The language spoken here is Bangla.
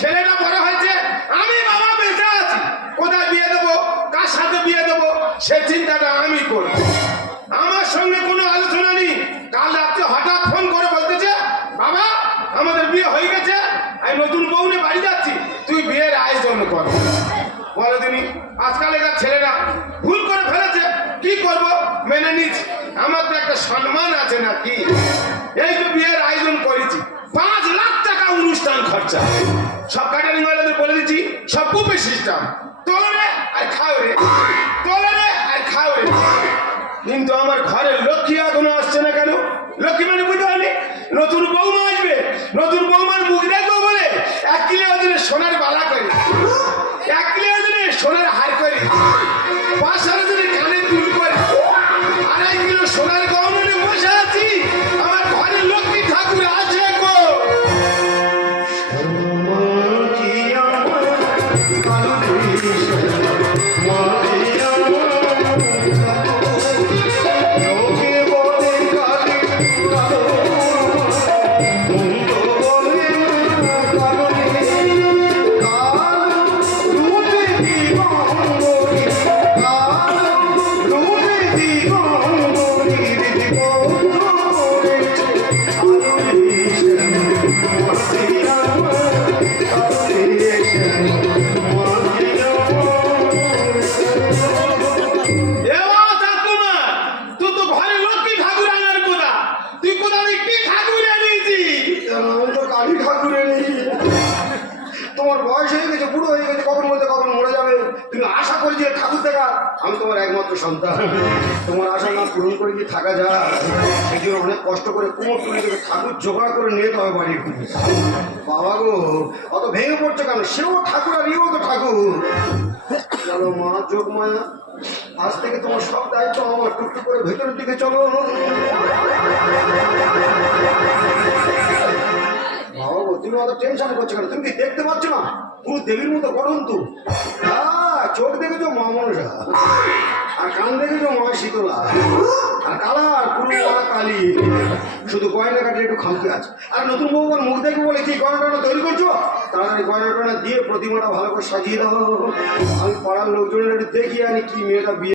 ছেলেটা বড় হয়েছে, আমি বাবা বেঁচে আছি, কোথায় বিয়ে দেবো, কার সাথে বিয়ে দেবো, সে চিন্তাটা আমি করি। আমার সঙ্গে কোনো আলোচনা নেই। কাল রাত্রে হঠাৎ ফোন করে বলতেছে, বাবা আমাদের বিয়ে হয়ে গেছে, আমি নতুন বউ নিয়ে বাড়ি যাচ্ছি, তুই বিয়ের আয়োজন কর। বলো তিনি, আজকাল এরা ছেলেরা ভুল করে ফেলেছে, কি করব, মেনে নিচ্ছি, আমার তো একটা সম্মান আছে নাকি। এই তো বিয়ের আয়োজন করেছি, 5 লাখ টাকা অনুষ্ঠান খরচা, সব ক্যাটারিং ওয়ালাদের বলে দিচ্ছি, সব বুফে সিস্টেম, তোলো রে আর খাও রে, তোলো রে আর খাও রে। কিন্তু আমার ঘরের লক্ষ্মী এখনো আসছে না কেন? লক্ষ্মী মানে বুঝতে পারি, নতুন বৌমা আসবে, নতুন বৌমার মুখ দেখবো বলে 1 কিলো ওজনের সোনার বালা করি, 1 কিলো ওজনের সোনার হার করি, 5 ওজনের কানের দুল করি, 2.5 কিলো সোনার গহনা নিয়ে বসে আছি। আমার ঘরের লক্ষ্মী ঠাকুর আছে গো। তোমার বয়স হয়ে গেছে, বুড়ো হয়ে গেছে, কখন বলতে কখন মরে যাবে, তুমি আশা করি যে ঠাকুর দেখা, আমি তোমার একমাত্র সন্তান, তোমার আশা না পূরণ করে কি থাকা যায়? সেই জন্য অনেক কষ্ট করে কোমর তুলে দেবে, ঠাকুর জোগাড় করে নিয়ে যেতে হবে বাড়ির। বাবা গো, অত ভেঙে পড়ছো কেন? সেও ঠাকুর আর ইও তো ঠাকুর। চলো মা, যোগ মায়া, আজ থেকে তোমার সব দায়িত্ব আমার, টুকটুক করে ভেতরের দিকে চলো। বাবা গো, তুমি অত টেনশন করছো কেন? তুমি কি দেখতে পাচ্ছ না পুরো দেবীর মতো গঠন তো? হ্যাঁ, চোখ দেখেছো মা মনসা, আর কান দেখেছো মা শীতলা, আর কালার পুরো মা কালী, শুধু গয়না কাটে একটু খামতি আছে। আর নতুন বউবার মুখ দেখে বলে কি গয়নাটা তৈরি করছো, তাড়াতাড়ি গয়নাটা দিয়ে প্রতিমাটা ভালো করে সাজিয়ে দাও। আমি পাড়ার লোকজনের একটু দেখিয়ে আনি কি মেয়েটা বিয়ে